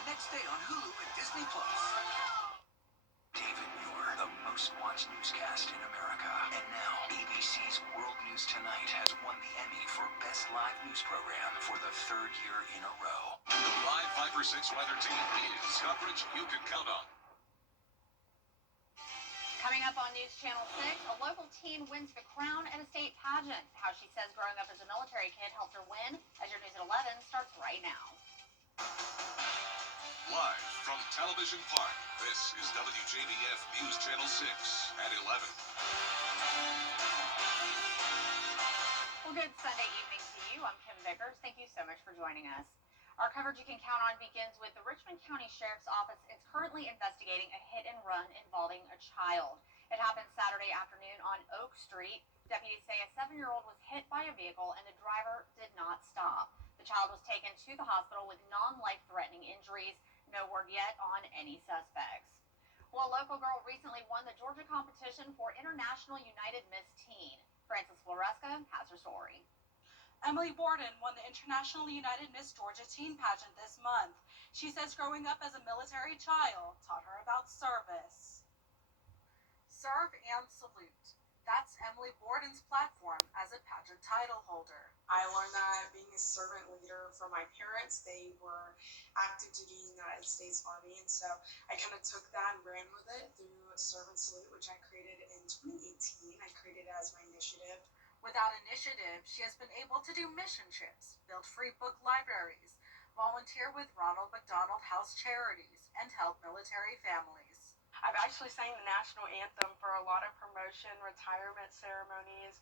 and next day on Hulu and Disney+. David Muir, the most watched newscast in America. And now, ABC's World News Tonight has won the Emmy for Best Live News Program for the third year in a row. The live 5 for 6 weather team is coverage you can count on. Coming up on News Channel 6, a local teen wins the crown at a state pageant. How she says growing up as a military kid helped her win. As your News at 11 starts right now. Live from Television Park, this is WJBF News Channel 6 at 11. Well, good Sunday evening to you. I'm Kim Vickers. Thank you so much for joining us. Our coverage you can count on begins with the Richmond County Sheriff's Office. It's currently investigating a hit and run involving a child. It happened Saturday afternoon on Oak Street. Deputies say a 7-year-old was hit by a vehicle and the driver did not stop. The child was taken to the hospital with non-life-threatening injuries. No word yet on any suspects. Well, a local girl recently won the Georgia competition for International United Miss Teen. Frances Floresca has her story. Emily Borden won the International United Miss Georgia Teen Pageant this month. She says growing up as a military child taught her about service. Serve and salute. That's Emily Borden's platform as a pageant title holder. I learned that being a servant leader from my parents. They were active duty in the United States Army, and so I kind of took that and ran with it through Serve and Salute, which I created in 2018. I created it as my initiative. With that initiative, she has been able to do mission trips, build free book libraries, volunteer with Ronald McDonald House Charities, and help military families. I've actually sang the national anthem for a lot of promotion, retirement ceremonies,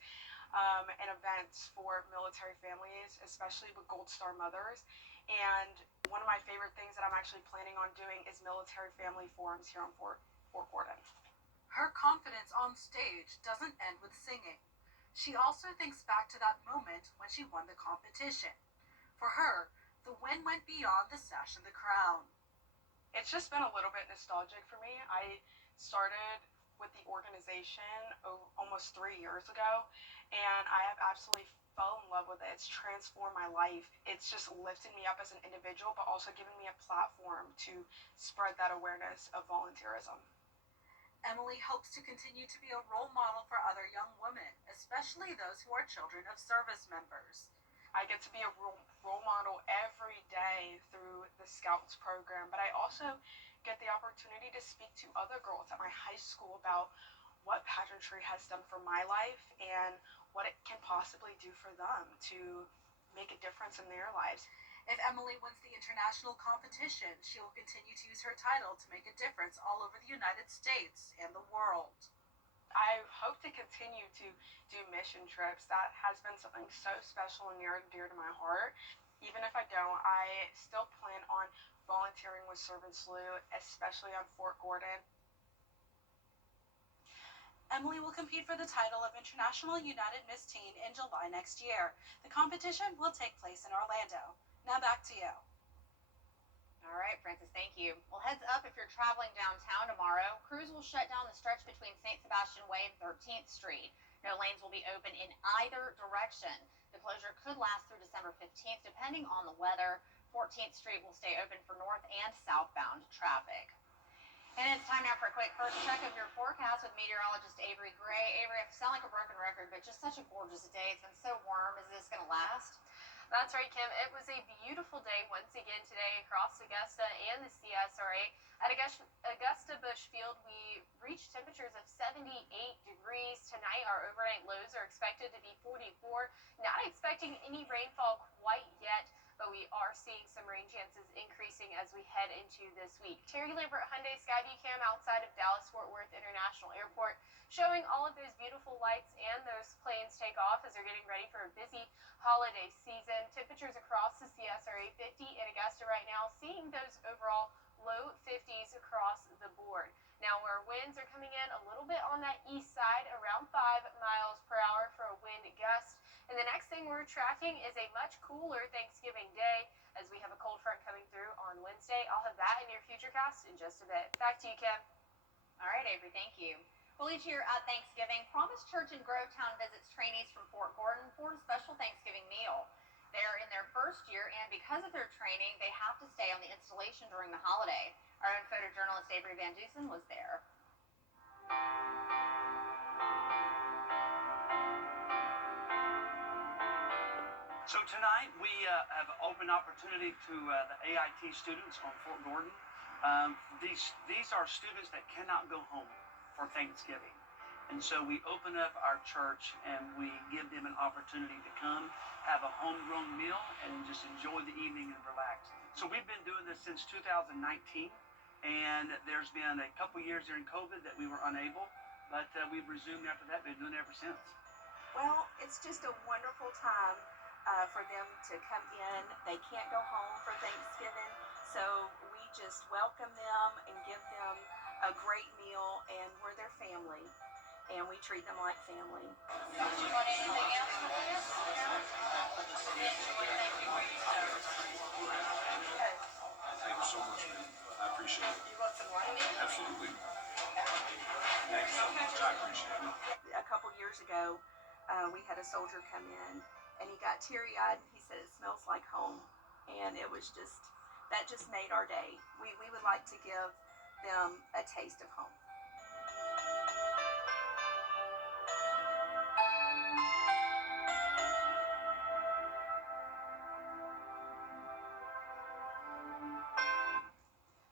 and events for military families, especially with Gold Star mothers. And one of my favorite things that I'm actually planning on doing is military family forums here on Fort Gordon. Her confidence on stage doesn't end with singing. She also thinks back to that moment when she won the competition. For her, the win went beyond the sash and the crown. It's just been a little bit nostalgic for me. I started with the organization almost 3 years ago, and I have absolutely fell in love with it. It's transformed my life. It's just lifted me up as an individual, but also given me a platform to spread that awareness of volunteerism. Emily hopes to continue to be a role model for other young women, especially those who are children of service members. I get to be a role model every day through the Scouts program, but I also get the opportunity to speak to other girls at my high school about what pageantry has done for my life and what it can possibly do for them to make a difference in their lives. If Emily wins the international competition, she will continue to use her title to make a difference all over the United States and the world. I hope to continue to do mission trips. That has been something so special and near and dear to my heart. Even if I don't, I still plan on volunteering with Serve and Salute, especially on Fort Gordon. Emily will compete for the title of International United Miss Teen in July next year. The competition will take place in Orlando. Now back to you. All right, Frances, thank you. Well, heads up if you're traveling downtown tomorrow. Crews will shut down the stretch between St. Sebastian Way and 13th Street. No lanes will be open in either direction. The closure could last through December 15th, depending on the weather. 14th Street will stay open for north and southbound traffic. And it's time now for a quick first check of your forecast with meteorologist Avery Gray. Avery, I sound like a broken record, but just such a gorgeous day. It's been so warm. Is this going to last? That's right, Kim. It was a beautiful day once again today across Augusta and the CSRA. At Augusta Busch Field, we reached temperatures of 78 degrees. Tonight, our overnight lows are expected to be 44. Not expecting any rainfall quite yet, but we are seeing some rain chances increasing as we head into this week. Terry Lambert Hyundai Skyview Cam outside of Dallas-Fort Worth International Airport, showing all of those beautiful lights and those planes take off as they're getting ready for a busy holiday season. Temperatures across the CSRA 50 in Augusta right now, seeing those overall low 50s across the board. Now, our winds are coming in a little bit on that east side, around 5 miles per hour for a wind gust. And the next thing we're tracking is a much cooler Thanksgiving Day as we have a cold front coming through on Wednesday. I'll have that in your futurecast in just a bit. Back to you, Kim. All right, Avery, thank you. Well, each year at Thanksgiving, Promise Church in Grovetown visits trainees from Fort Gordon for a special Thanksgiving meal. They're in their first year, and because of their training, they have to stay on the installation during the holiday. Our own photojournalist Avery Van Dusen was there. So tonight we have open opportunity to the AIT students on Fort Gordon. These are students that cannot go home for Thanksgiving. And so we open up our church and we give them an opportunity to come, have a homegrown meal, and just enjoy the evening and relax. So we've been doing this since 2019, and there's been a couple years during COVID that we were unable, but we've resumed after that. We've been doing it ever since. Well, it's just a wonderful time for them to come in. They can't go home for Thanksgiving, so we just welcome them and give them a great meal, and we're their family. And we treat them like family. Do you want anything else with this? Thank you so much, man. I appreciate it. You want some more? Absolutely. Thank you so much. I appreciate it. A couple years ago, we had a soldier come in, and he got teary-eyed. He said it smells like home, and it was that just made our day. We would like to give them a taste of home.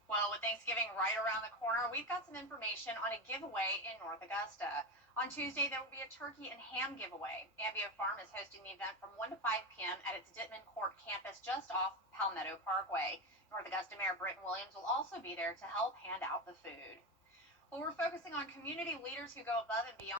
Well, with Thanksgiving right around the corner, we've got some information on a giveaway in North Augusta. On Tuesday, there will be a turkey and ham giveaway. Ambio Farm is hosting the event from 1 to 5 p.m. at its Dittman Court campus just off Palmetto Parkway. North Augusta Mayor Britton Williams will also be there to help hand out the food. Well, we're focusing on community leaders who go above and beyond